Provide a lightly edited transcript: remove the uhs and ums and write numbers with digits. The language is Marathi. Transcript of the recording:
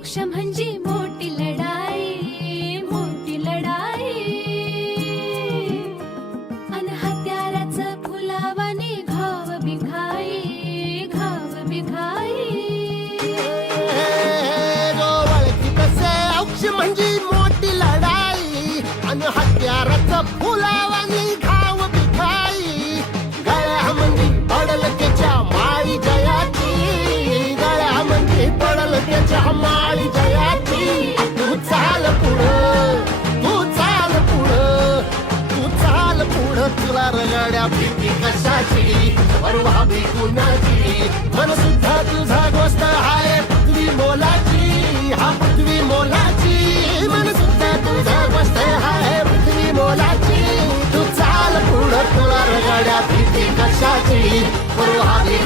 मोक्ष म्हणजे मोठी लढाई, मोठी लढाई. अन हत्याराचं फुलावानी घाव बिघाई, घाव बिघाई. मोक्ष म्हणजे मोठी लढाई आणि हत्याराचं फुलावानी घाव बिखाई. गळ्यामध्ये पडल त्याच्या माळी जयाची, गळ्यामध्ये पडल त्याच्या माळी जयाची. तू चाल पुढं, तू चाल पुढं, तू चाल पुढं. तुला रगड्या भीती कशाची, परवा भी कुणाची. मन सुद्धा तुझा गोष्ट आहे पृथ्वी मोलाची, हा पृथ्वी मोलाची. मन सुद्धा तुझा गोष्ट आहे पृथ्वी मोलाची. तू चाल पुढं, तुला रगड्या भीती कशाची, परवा भी